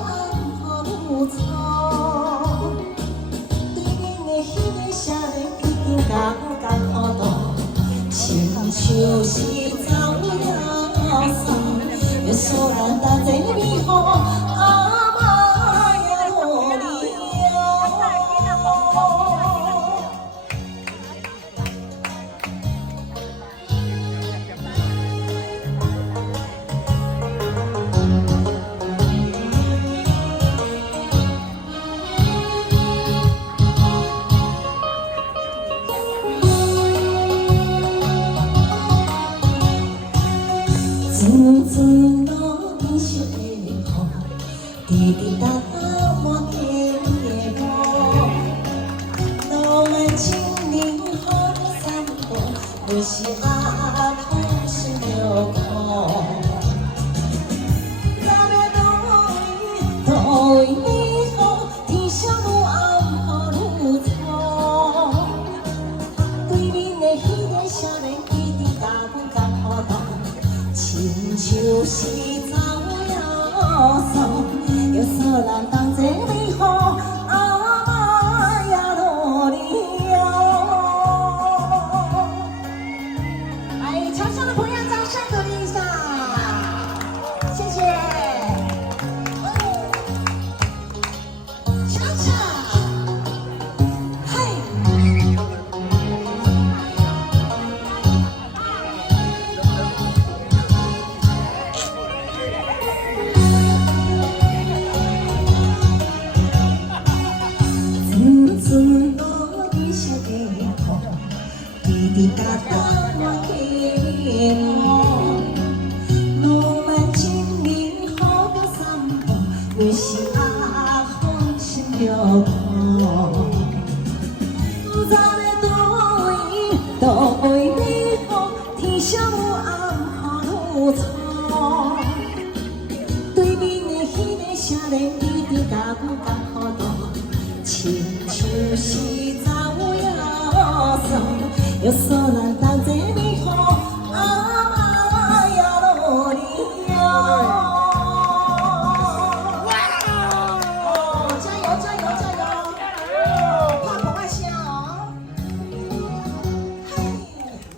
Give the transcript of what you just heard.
暗雨草，对面的迄个少年一定感觉孤独，亲像是走了散，约束人当作美好。 阵阵落天色的雨，滴滴答答满天的雾。路漫青林雨散步，不是阿空是流空。咱要倒位你好，天色愈暗雨愈粗。对面的迄个少年一直甲阮讲好道。 亲像是走了送，约束人当作美好，阿妈也落了。来，场上的朋友，掌声鼓励一下，谢谢。恰恰，嘿。 阵落天色的雨，滴滴答答满天雾。路漫青林雨中散步，为是阿风心着痛。咱要倒位你好，天色愈暗雨愈粗。对面的迄个少年一直甲阮讲好道。 亲像是走了送，约束人